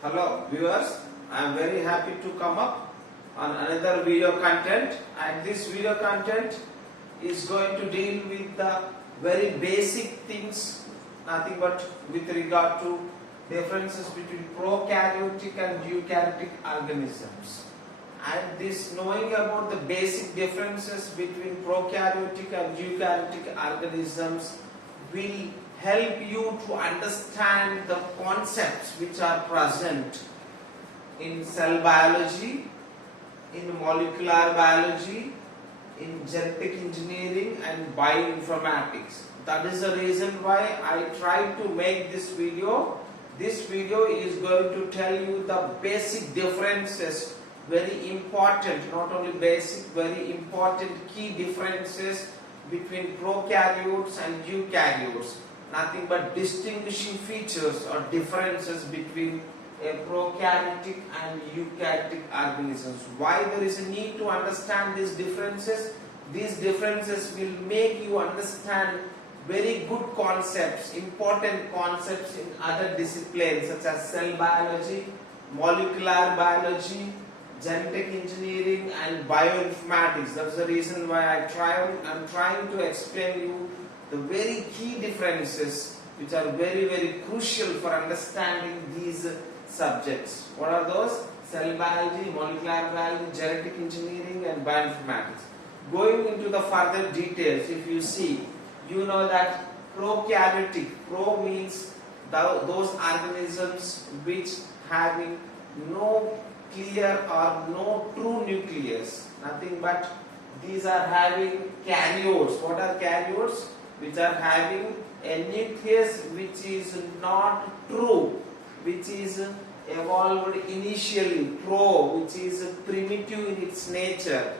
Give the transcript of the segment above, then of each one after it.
Hello viewers, I am very happy to come up on another video content, and this video content is going to deal with the very basic things, nothing but with regard to differences between prokaryotic and eukaryotic organisms. And this knowing about the basic differences between prokaryotic and eukaryotic organisms will help you to understand the concepts which are present in cell biology, in molecular biology, in genetic engineering and bioinformatics. That is the reason why I try to make this video. This video is going to tell you the basic differences, very important, not only basic, very important key differences between prokaryotes and eukaryotes. Nothing but distinguishing features or differences between a prokaryotic and eukaryotic organisms. Why there is a need to understand these differences? These differences will make you understand very good concepts, important concepts in other disciplines such as cell biology, molecular biology, genetic engineering and bioinformatics. That's the reason why I'm trying to explain you the very key differences which are very crucial for understanding these subjects. What are those? Cell biology, molecular biology, genetic engineering and bioinformatics. Going into the further details, if you see, you know that prokaryotic, pro means those organisms which having no clear or no true nucleus, nothing but these are having karyotes. What are karyotes? Which are having a nucleus which is not true, which is evolved initially, pro, which is primitive in its nature.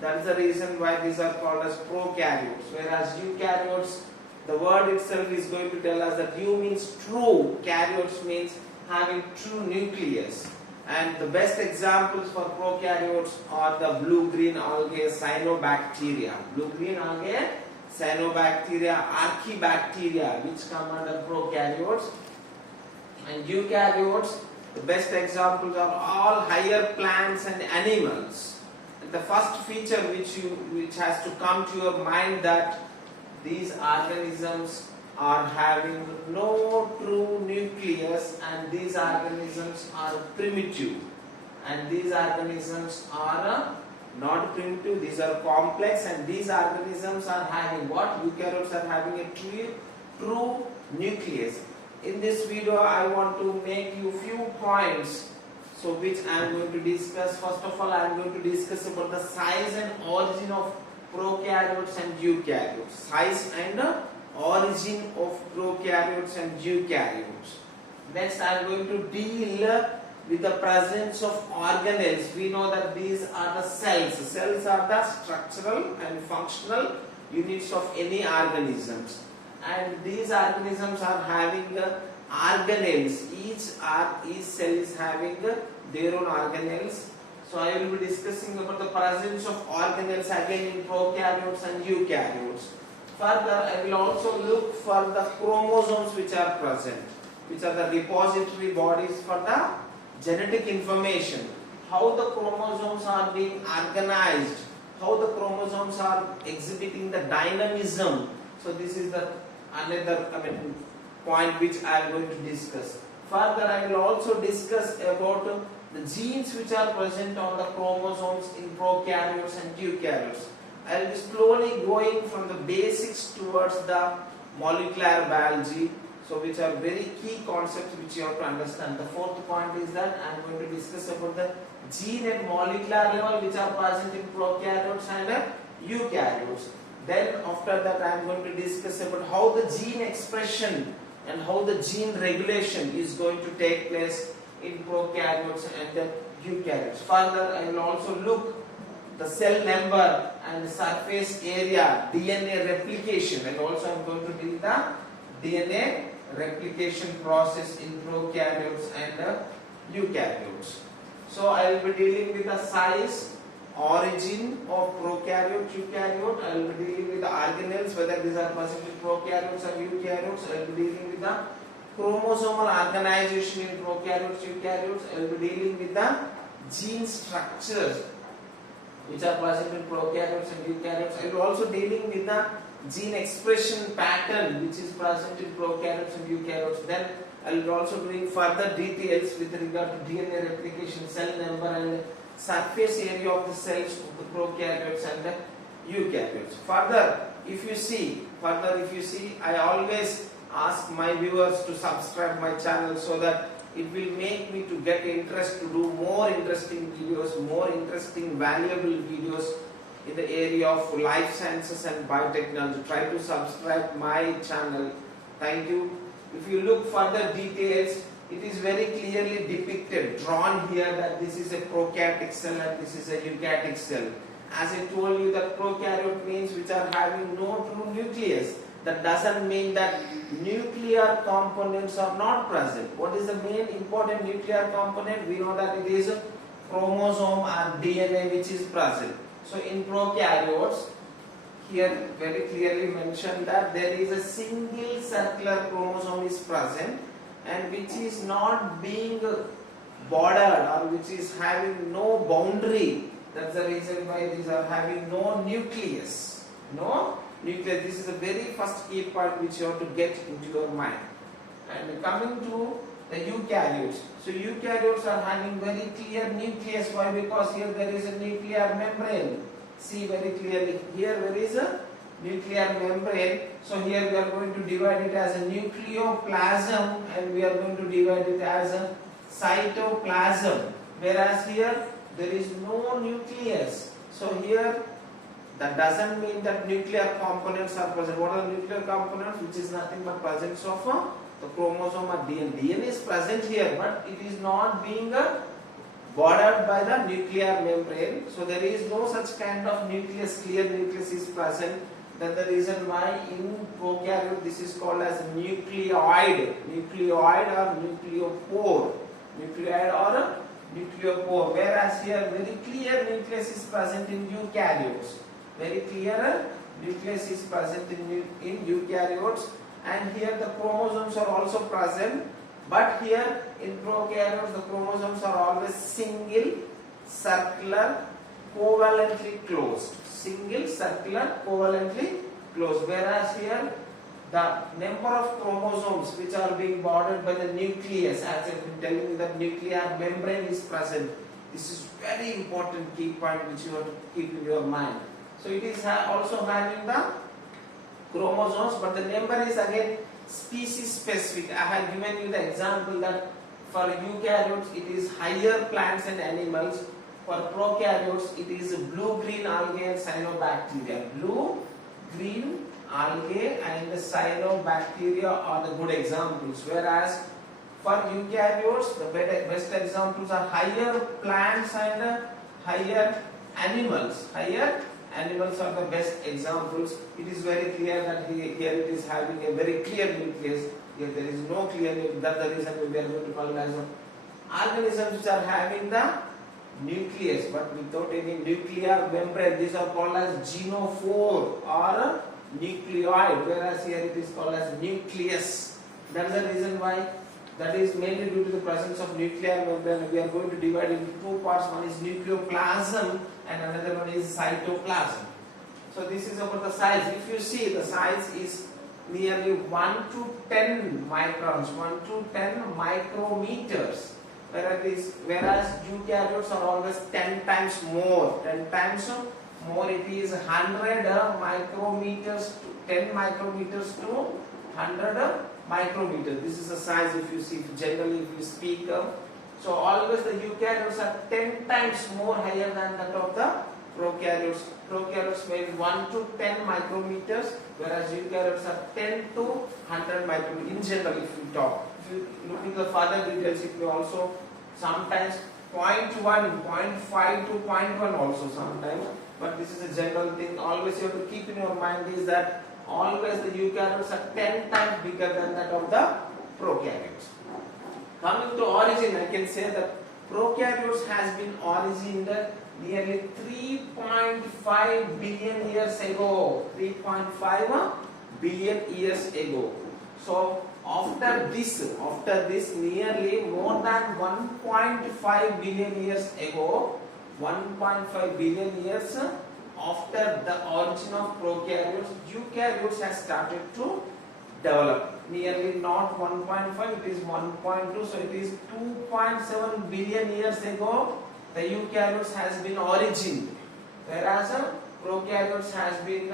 That is the reason why these are called as prokaryotes. Whereas eukaryotes, the word itself is going to tell us that eu means true, karyotes means having true nucleus. And the best examples for prokaryotes are the blue-green algae, cyanobacteria. Blue-green algae, cyanobacteria, archaebacteria, which come under prokaryotes. And eukaryotes, the best examples are all higher plants and animals. And the first feature which has to come to your mind that these organisms are having no true nucleus, and these organisms are primitive, and these organisms are not primitive, these are complex, and these organisms are having what? Eukaryotes are having a true nucleus. In this video I want to make you few points, so which I am going to discuss. First of all, I am going to discuss about the size and origin of prokaryotes and eukaryotes. Size and origin of prokaryotes and eukaryotes. Next, I am going to deal with the presence of organelles. We know that these are the cells. Cells are the structural and functional units of any organisms. And these organisms are having organelles. Each cell is having their own organelles. So I will be discussing about the presence of organelles again in prokaryotes and eukaryotes. Further, I will also look for the chromosomes which are present, which are the repository bodies for the genetic information. How the chromosomes are being organized, how the chromosomes are exhibiting the dynamism. So this is the another point which I am going to discuss. Further, I will also discuss about the genes which are present on the chromosomes in prokaryotes and eukaryotes. I will be slowly going from the basics towards the molecular biology, so which are very key concepts which you have to understand. The fourth point is that I am going to discuss about the gene and molecular level which are present in prokaryotes and eukaryotes. Then after that I am going to discuss about how the gene expression and how the gene regulation is going to take place in prokaryotes and eukaryotes. Further, I will also look the cell number and surface area, DNA replication, and also I am going to deal the DNA replication process in prokaryotes and eukaryotes. So I will be dealing with the size, origin of prokaryote, eukaryote. I will be dealing with the organelles, whether these are present in prokaryotes or eukaryotes. I will be dealing with the chromosomal organization in prokaryotes, eukaryotes. I will be dealing with the gene structures which are present in prokaryotes and eukaryotes. I will also dealing with the gene expression pattern which is present in prokaryotes and eukaryotes. Then I will also doing further details with regard to DNA replication, cell number and surface area of the cells of the prokaryotes and the eukaryotes. Further, if you see, I always ask my viewers to subscribe my channel so that it will make me to get interest to do more interesting videos, more interesting valuable videos in the area of life sciences and biotechnology. Try to subscribe my channel. Thank you. If you look further details, it is very clearly depicted, drawn here that this is a prokaryotic cell and this is a eukaryotic cell. As I told you that prokaryote means which are having no true nucleus. That doesn't mean that nuclear components are not present. What is the main important nuclear component? We know that it is a chromosome or DNA which is present. So in prokaryotes, here very clearly mentioned that there is a single circular chromosome is present and which is not being bordered or which is having no boundary. That's the reason why these are having no nucleus. No nucleus. This is the very first key part which you have to get into your mind. And coming to the eukaryotes. So eukaryotes are having very clear nucleus. Why? Because here there is a nuclear membrane. See very clearly. Here there is a nuclear membrane. So here we are going to divide it as a nucleoplasm and we are going to divide it as a cytoplasm. Whereas here there is no nucleus. So here that doesn't mean that nuclear components are present. What are nuclear components? Which is nothing but presence of the chromosome or DNA. DNA is present here, but it is not being bordered by the nuclear membrane. So there is no such kind of nucleus, clear nucleus is present. That's the reason why in prokaryote this is called as nucleoid. Nucleoid or nucleopore. Nucleoid or a nucleopore. Whereas here very clear nucleus is present in eukaryotes. Very clear nucleus is present in eukaryotes, and here the chromosomes are also present, but here in prokaryotes the chromosomes are always single, circular, covalently closed. Single, circular, covalently closed. Whereas here the number of chromosomes which are being bordered by the nucleus, as I have been telling you, that nuclear membrane is present. This is very important key point which you have to keep in your mind. So it is also having the chromosomes, but the number is again species specific. I have given you the example that for eukaryotes it is higher plants and animals. For prokaryotes it is blue-green algae and cyanobacteria. Blue-green algae and the cyanobacteria are the good examples. Whereas for eukaryotes the best examples are higher plants and higher animals. Higher animals are the best examples. It is very clear that here it is having a very clear nucleus. Here there is no clear nucleus. That's the reason we are going to call it as organisms which are having the nucleus but without any nuclear membrane. These are called as genophore or nucleoid, whereas here it is called as nucleus. That's the reason why. That is mainly due to the presence of nuclear membrane. We are going to divide into two parts. One is nucleoplasm and another one is cytoplasm. So this is about the size. If you see, the size is nearly 1 to 10 microns, 1 to 10 micrometers. Whereas eukaryotes are always 10 times more. 10 times more. It is 100 micrometers to 10 micrometers to 100 micrometer. This is the size if you see, generally if you speak of. So always the eukaryotes are 10 times more higher than that of the prokaryotes. Prokaryotes may be 1 to 10 micrometers, whereas eukaryotes are 10 to 100 micrometers in general if you talk. If you look into the further details, it may also sometimes 0.1, 0.5 to 0.1 also sometimes. But this is a general thing. Always you have to keep in your mind is that always the eukaryotes are 10 times bigger than that of the prokaryotes. Coming to origin, I can say that prokaryotes has been origined nearly 3.5 billion years ago. 3.5 billion years ago. So After this nearly more than 1.5 billion years ago, 1.5 billion years after the origin of prokaryotes, eukaryotes has started to develop. Nearly not 1.5, it is 1.2, so it is 2.7 billion years ago the eukaryotes has been origin, whereas prokaryotes has been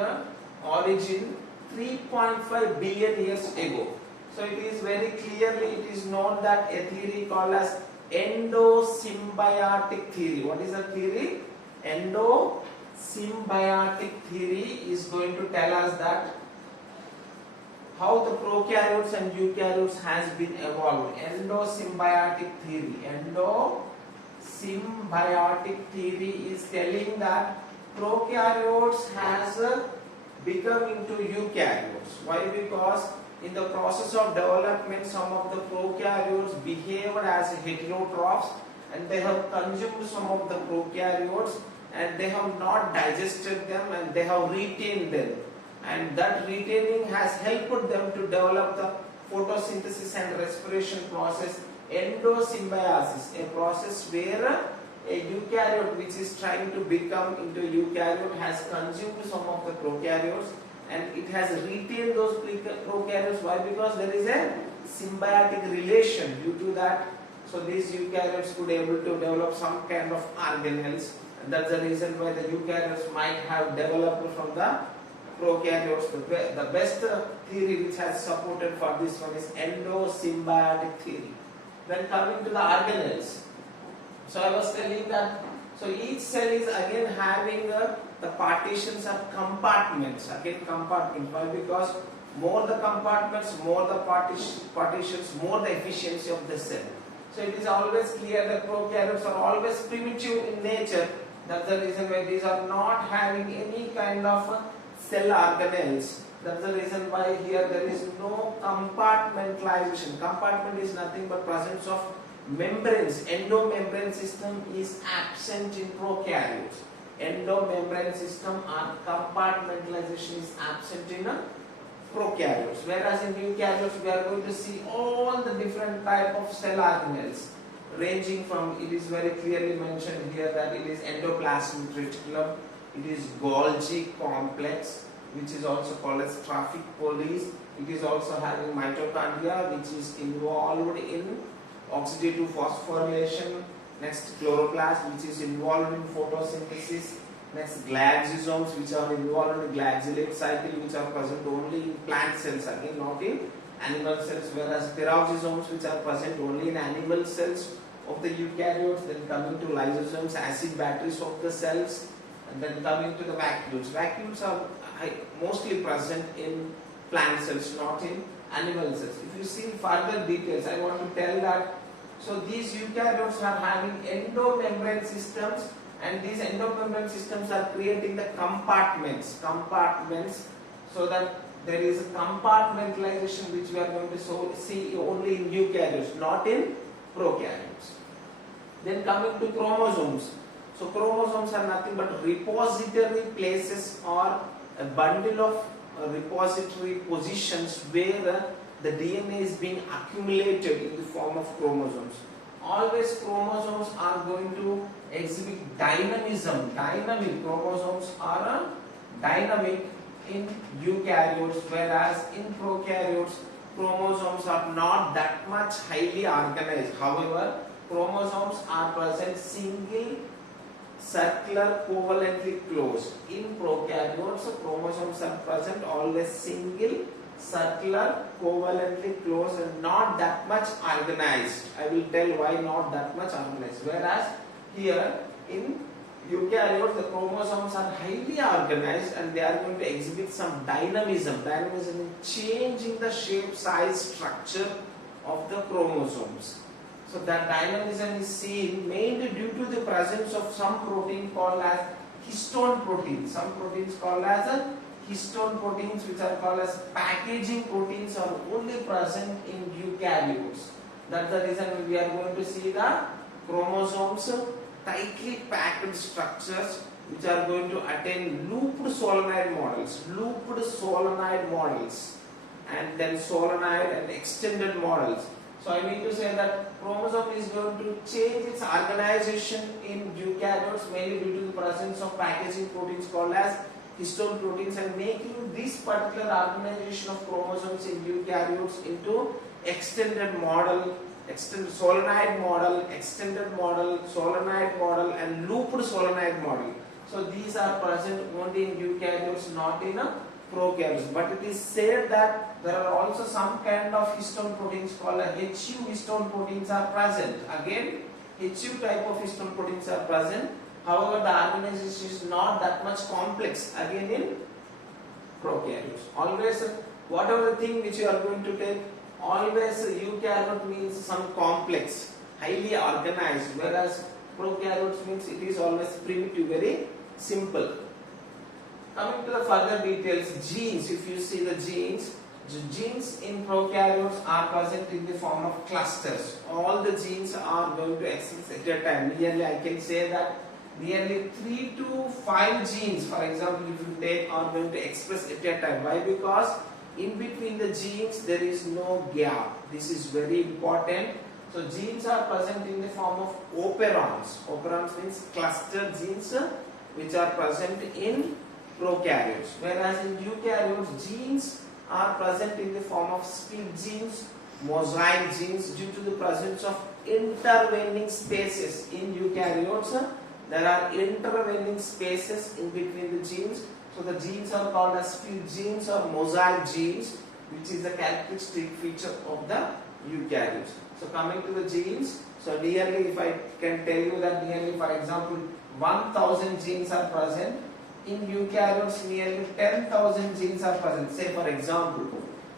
origin 3.5 billion years ago. So it is very clearly, it is known that a theory called as endosymbiotic theory. What is the theory? Endosymbiotic theory is going to tell us that how the prokaryotes and eukaryotes has been evolved. Endosymbiotic theory is telling that prokaryotes has become into eukaryotes. Why? Because in the process of development, some of the prokaryotes behaved as heterotrophs and they have consumed some of the prokaryotes and they have not digested them and they have retained them. And that retaining has helped them to develop the photosynthesis and respiration process, endosymbiosis, a process where a eukaryote which is trying to become into eukaryote has consumed some of the prokaryotes and it has retained those prokaryotes. Why? Because there is a symbiotic relation due to that. So these eukaryotes could be able to develop some kind of organelles, and that's the reason why the eukaryotes might have developed from the prokaryotes. The best theory which has supported for this one is endosymbiotic theory. Then coming to the organelles. So I was telling that, so each cell is again having the partitions of compartments, again compartment. Why? Because more the compartments, more the partitions, more the efficiency of the cell. So it is always clear that prokaryotes are always primitive in nature. That's the reason why these are not having any kind of cell organelles. That's the reason why here there is no compartmentalization. Compartment is nothing but presence of membranes. Endomembrane system is absent in prokaryotes. Endomembrane system or compartmentalization is absent in prokaryotes. Whereas in eukaryotes we are going to see all the different type of cell organelles, ranging from, it is very clearly mentioned here that it is endoplasmic reticulum, it is Golgi complex, which is also called as trophic police. It is also having mitochondria, which is involved in oxidative phosphorylation. Next, chloroplast, which is involved in photosynthesis. Next, glycosomes, which are involved in glycolate cycle, which are present only in plant cells, again not in animal cells. Whereas peroxisomes, which are present only in animal cells of the eukaryotes. Then coming to lysosomes, acid batteries of the cells. And then coming to the vacuoles. Vacuoles are mostly present in plant cells, not in animal cells. If you see further details, I want to tell that, so these eukaryotes are having endomembrane systems, and these endomembrane systems are creating the compartments, so that there is a compartmentalization which we are going to see only in eukaryotes, not in prokaryotes. Then coming to chromosomes. So chromosomes are nothing but repository places or a bundle of repository positions where the DNA is being accumulated in the form of chromosomes. Always chromosomes are going to exhibit dynamism. Dynamic chromosomes are dynamic in eukaryotes, whereas in prokaryotes chromosomes are not that much highly organized. However, chromosomes are present single, circular, covalently closed. In prokaryotes, chromosomes are present always single, circular, covalently closed, and not that much organized. I will tell why not that much organized. Whereas here in eukaryotes, the chromosomes are highly organized and they are going to exhibit some dynamism. Dynamism in changing the shape, size, structure of the chromosomes. So that dynamism is seen mainly due to the presence of some protein called as histone proteins. Some proteins called as histone proteins, which are called as packaging proteins, are only present in eukaryotes. That's the reason we are going to see the chromosomes tightly packed structures which are going to attain looped solenoid models. Looped solenoid models. and then solenoid and extended models. So I need to say that chromosome is going to change its organization in eukaryotes mainly due to the presence of packaging proteins called as histone proteins, and making this particular organization of chromosomes in eukaryotes into extended model, solenoid model, extended model, solenoid model and looped solenoid model. So these are present only in eukaryotes, not in prokaryotes. But it is said that there are also some kind of histone proteins called HU histone proteins are present. Again, HU type of histone proteins are present. However, the organization is not that much complex again in prokaryotes. Always, whatever the thing which you are going to take, always eukaryote means some complex, highly organized, whereas prokaryotes means it is always primitive, very simple. Coming to the further details, genes, if you see the genes in prokaryotes are present in the form of clusters. All the genes are going to express at a time. Nearly, I can say that nearly 3 to 5 genes, for example, if you take, are going to express at a time. Why? Because in between the genes there is no gap. This is very important. So genes are present in the form of operons. Operons means clustered genes which are present in prokaryotes, whereas in eukaryotes genes are present in the form of split genes, mosaic genes, due to the presence of intervening spaces. In eukaryotes there are intervening spaces in between the genes, so the genes are called as split genes or mosaic genes, which is the characteristic feature of the eukaryotes. So coming to the genes, so nearly, if I can tell you that nearly, for example, 1000 genes are present. In eukaryotes, nearly 10,000 genes are present. Say for example,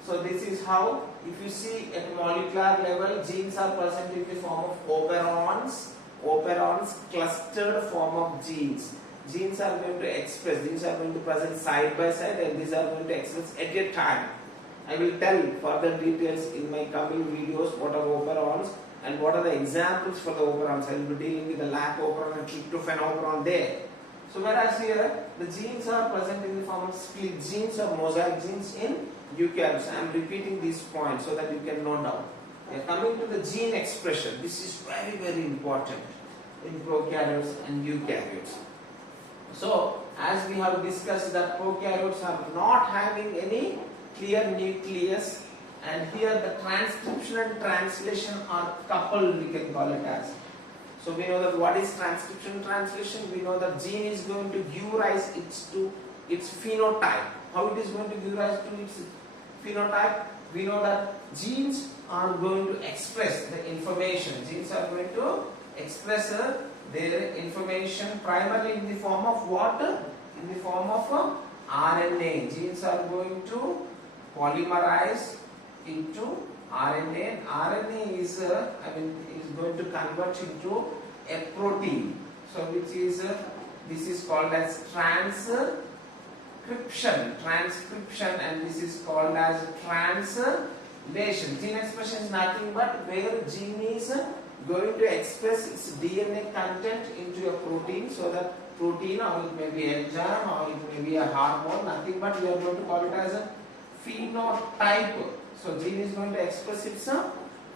so this is how, if you see at molecular level, genes are present in the form of operons, clustered form of genes. Genes are going to express, genes are going to present side by side, and these are going to express at a time. I will tell further details in my coming videos what are operons and what are the examples for the operons. I will be dealing with the lac operon and tryptophan operon there. So whereas here the genes are present in the form of split genes or mosaic genes in eukaryotes. I am repeating these points so that you can note down. Coming to the gene expression, this is very, very important in prokaryotes and eukaryotes. So as we have discussed that prokaryotes are not having any clear nucleus, and here the transcription and translation are coupled, we can call it as. So we know that what is transcription and translation? We know that gene is going to give rise to its phenotype. How it is going to give rise to its phenotype? We know that genes are going to express the information. Genes are going to express their information primarily in the form of what? In the form of RNA. Genes are going to polymerize into RNA. RNA is going to convert into a protein. So which is this is called as transcription, and this is called as translation. Gene expression is nothing but where gene is going to express its DNA content into a protein, so that protein, or it may be enzyme, or it may be a hormone, nothing but we are going to call it as a phenotype. So gene is going to express its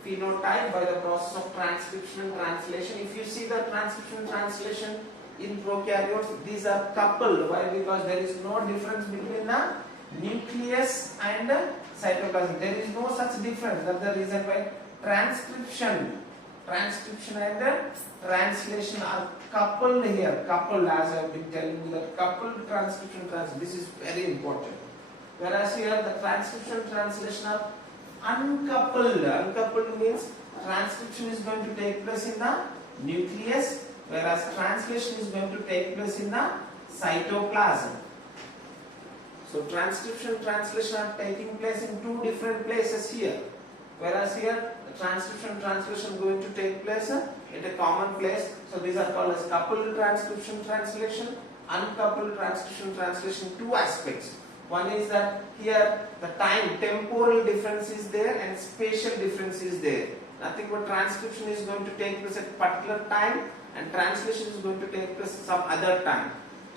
phenotype by the process of transcription and translation. If you see the transcription and translation in prokaryotes, these are coupled. Why? Because there is no difference between the nucleus and cytoplasm. There is no such difference. That's the reason why transcription and translation are coupled here. Coupled, as I have been telling you, that coupled transcription and translation. This is very important. Whereas here the transcription and translation are uncoupled. Uncoupled means transcription is going to take place in the nucleus, whereas translation is going to take place in the cytoplasm. So transcription and translation are taking place in two different places here, whereas here the transcription and translation is going to take place at a common place. So these are called as coupled transcription translation, uncoupled transcription translation. Two aspects. One is that here the temporal difference is there and spatial difference is there. Nothing but transcription is going to take place at a particular time and translation is going to take place some other time.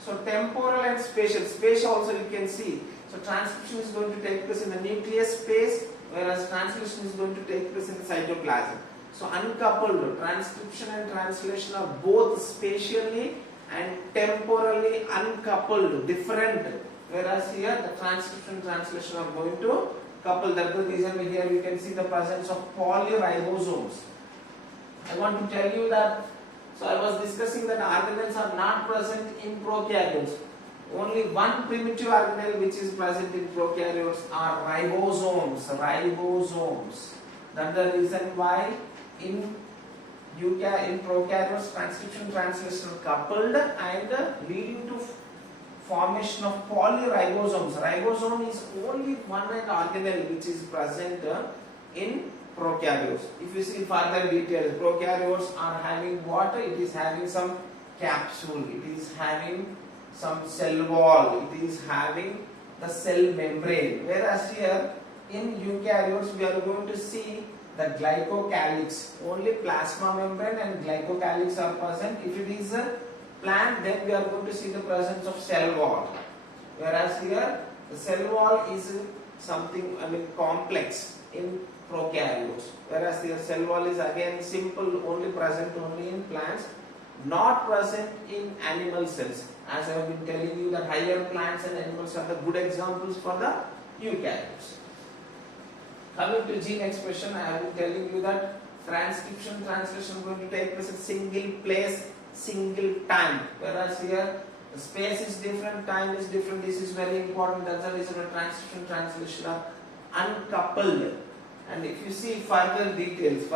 So temporal and spatial. Spatial also you can see. So transcription is going to take place in the nucleus space, whereas translation is going to take place in the cytoplasm. So uncoupled, transcription and translation are both spatially and temporally uncoupled, different. Whereas here the transcription and translation are going to couple. That's the reason here we can see the presence of polyribosomes. I want to tell you that, so I was discussing that organelles are not present in prokaryotes. Only one primitive organelle which is present in prokaryotes are ribosomes. Ribosomes. That's the reason why in prokaryotes transcription translation are coupled and leading to formation of polyribosomes. Ribosome is only one organelle which is present in prokaryotes. If you see further details, prokaryotes are having what? It is having some capsule, it is having some cell wall, it is having the cell membrane. Whereas here in eukaryotes we are going to see the glycocalyx. Only plasma membrane and glycocalyx are present. If it is a plant, then we are going to see the presence of cell wall. Whereas here the cell wall is something complex in prokaryotes. Whereas here cell wall is again simple, only present only in plants, not present in animal cells. As I have been telling you that higher plants and animals are the good examples for the eukaryotes. Coming to gene expression, I have been telling you that transcription translation is going to take place at single place, single time. Whereas here the space is different, time is different. This is very important. That's the reason the transcription translation are uncoupled. And if you see further details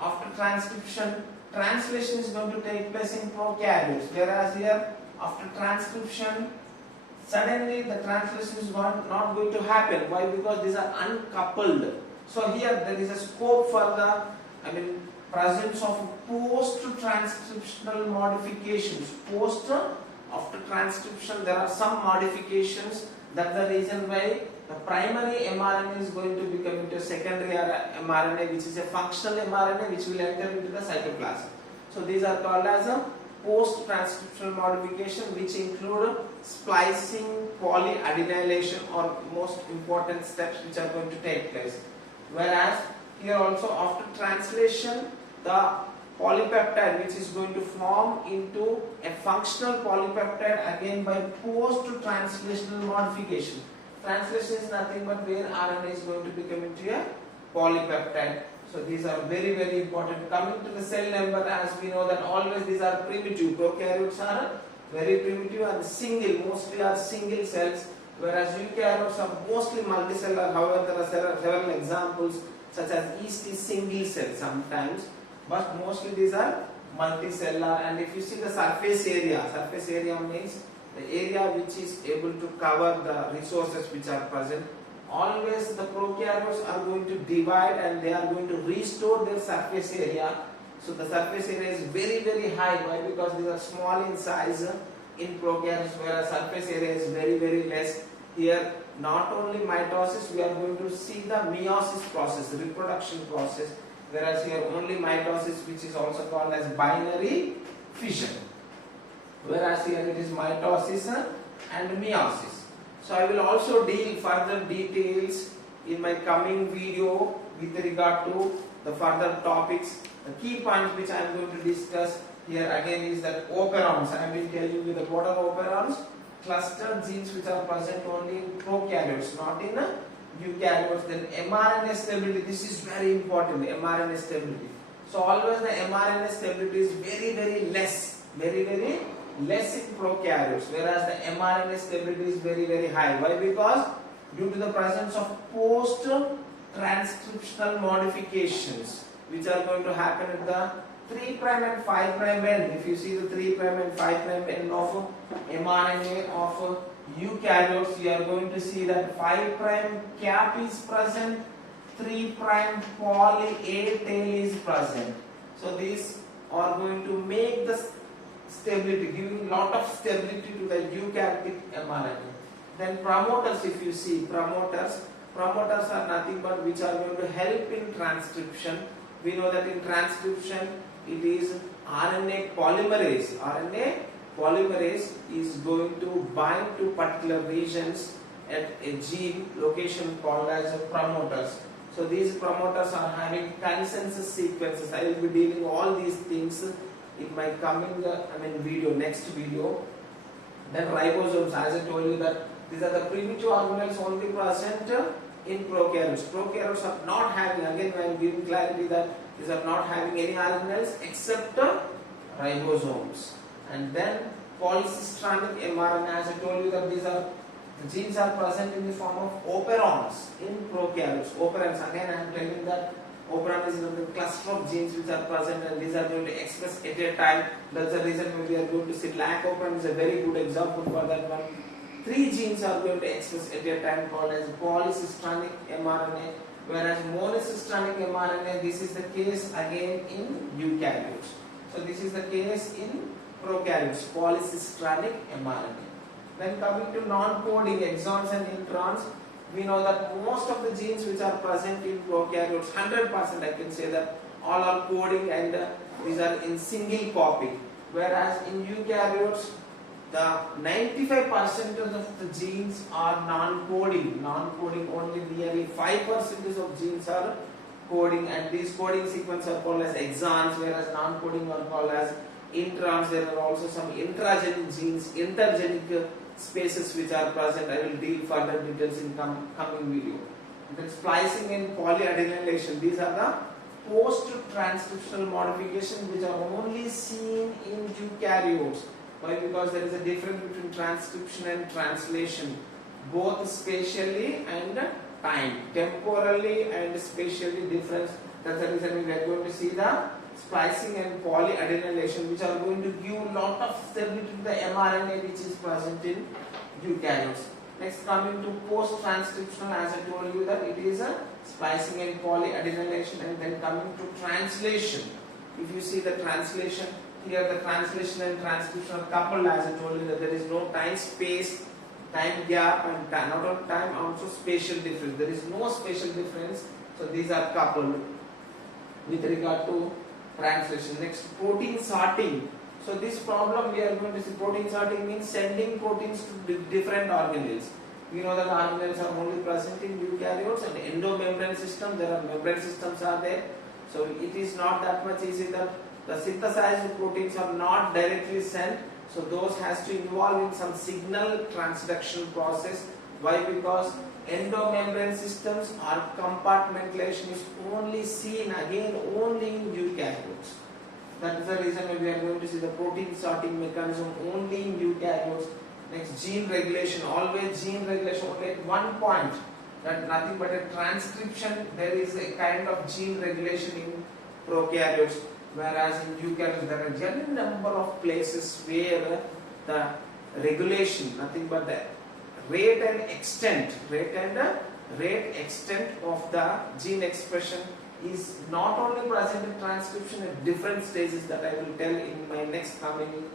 after transcription, translation is going to take place in prokaryotes. Whereas here after transcription, suddenly the translation is not going to happen. Why? Because these are uncoupled. So here there is a scope for the presence of post-transcriptional modifications. After transcription there are some modifications. That's the reason why the primary mRNA is going to become into a secondary mRNA, which is a functional mRNA which will enter into the cytoplasm. So these are called as a post-transcriptional modification, which include splicing, polyadenylation, or most important steps which are going to take place. Whereas here also after translation, the polypeptide which is going to form into a functional polypeptide again by post-translational modification. Translation is nothing but where RNA is going to become into a polypeptide. So these are very, very important. Coming to the cell number, as we know that always these are primitive. Prokaryotes are very primitive and single, mostly are single cells, whereas eukaryotes are mostly multicellular. However, there are several examples such as yeast is single cell sometimes, but mostly these are multicellular. And if you see the surface area means the area which is able to cover the resources which are present. Always the prokaryotes are going to divide and they are going to restore their surface area. So the surface area is very, very high. Why? Because these are small in size in prokaryotes, whereas surface area is very, very less. Here not only mitosis, we are going to see the meiosis process, reproduction process, whereas here only mitosis, which is also called as binary fission. Whereas here it is mitosis and meiosis. So I will also deal further details in my coming video with regard to the further topics. The key points which I am going to discuss here again is that operons. I have been telling you that what are operons? Clustered genes which are present only in prokaryotes, not in eukaryotes. Then mRNA stability. This is very important. mRNA stability. So always the mRNA stability is very, very less. Very, very less in prokaryotes, whereas the mRNA stability is very, very high. Why? Because due to the presence of post-transcriptional modifications which are going to happen at the 3' and 5' end. If you see the 3' and 5' end of mRNA of eukaryotes, you are going to see that 5' cap is present, 3' poly A tail is present. So these are going to make the stability, giving lot of stability to the eukaryotic mRNA. Then promoters, if you see promoters are nothing but which are going to help in transcription. We know that in transcription it is RNA polymerase polymerase is going to bind to particular regions at a gene location called as promoters. So these promoters are having consensus sequences. I will be dealing all these things in my coming next video. Then ribosomes, as I told you that these are the primitive organelles only present in prokaryotes. Prokaryotes are not having, again I am giving clarity that these are not having any organelles except ribosomes. And then polycistronic mRNA, as I told you that these are the genes are present in the form of operons in prokaryotes. Operons, again I am telling that operon is the cluster of genes which are present and these are going to express at a time. That's the reason we are going to see lac operon is a very good example for that one. 3 genes are going to express at a time called as polycistronic mRNA, whereas monocistronic mRNA, this is the case again in eukaryotes. So this is the case in prokaryotes, polycistronic mRNA. Then coming to non-coding exons and introns, we know that most of the genes which are present in prokaryotes, 100% I can say that all are coding and these are in single copy. Whereas in eukaryotes, the 95% of the genes are non-coding. Non-coding, only nearly 5% of genes are coding, and these coding sequences are called as exons, whereas non-coding are called as introns. There are also some intragenic genes, intergenic spaces which are present. I will deal further details in coming video. Then splicing and polyadenylation, these are the post-transcriptional modifications which are only seen in eukaryotes. Why? Because there is a difference between transcription and translation, both spatially and time, temporally and spatially difference. That's the reason we are going to see the splicing and polyadenylation, which are going to give a lot of stability to the mRNA which is present in eukaryotes. Next, coming to post-transcriptional, as I told you that it is a splicing and polyadenylation, and then coming to translation. If you see the translation, here the translation and transcription are coupled, as I told you that there is no time, space, time gap, and not only time, also spatial difference. There is no spatial difference, so these are coupled with regard to translation. Next, protein sorting. So this problem we are going to see. Protein sorting means sending proteins to different organelles. We know that organelles are only present in eukaryotes and endomembrane system. There are membrane systems are there. So it is not that much easy that the synthesized proteins are not directly sent. So those has to involve in some signal transduction process. Why? Because endomembrane systems or compartmentalization is only seen again only in eukaryotes. That is the reason we are going to see the protein sorting mechanism only in eukaryotes. Next, gene regulation. Always gene regulation only at one point. That nothing but a transcription. There is a kind of gene regulation in prokaryotes. Whereas in eukaryotes there are a number of places where the regulation, nothing but the rate and extent of the gene expression is not only present in transcription at different stages, that I will tell in my next coming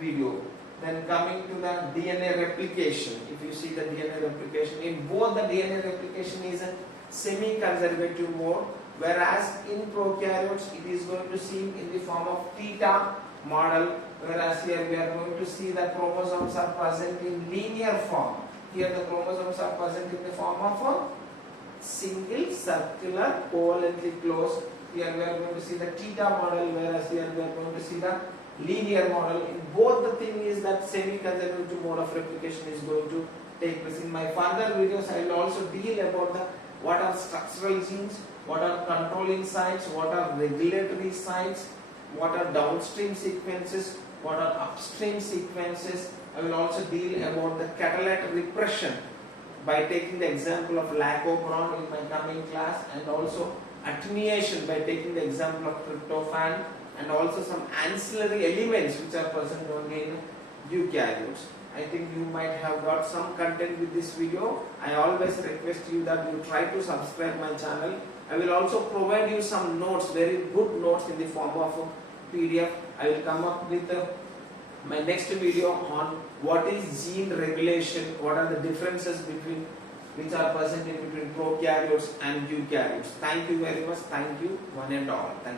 video. Then coming to the DNA replication. If you see the DNA replication, in both the DNA replication is a semi-conservative mode, whereas in prokaryotes it is going to see in the form of theta model, whereas here we are going to see that chromosomes are present in linear form. Here the chromosomes are present in the form of a single circular covalently closed. Here we are going to see the theta model, whereas here we are going to see the linear model. In both the thing is that semi-conservative mode of replication is going to take place. In my further videos I will also deal about the what are structural genes, what are controlling sites, what are regulatory sites, what are downstream sequences, what are upstream sequences. I will also deal about the catalytic repression by taking the example of lac operon in my coming class, and also attenuation by taking the example of tryptophan, and also some ancillary elements which are present only in eukaryotes. I think you might have got some content with this video. I always request you that you try to subscribe my channel. I will also provide you some notes, very good notes in the form of a PDF. I will come up with my next video on what is gene regulation, what are the differences between which are present in between prokaryotes and eukaryotes. Thank you very much. Thank you one and all. Thank you.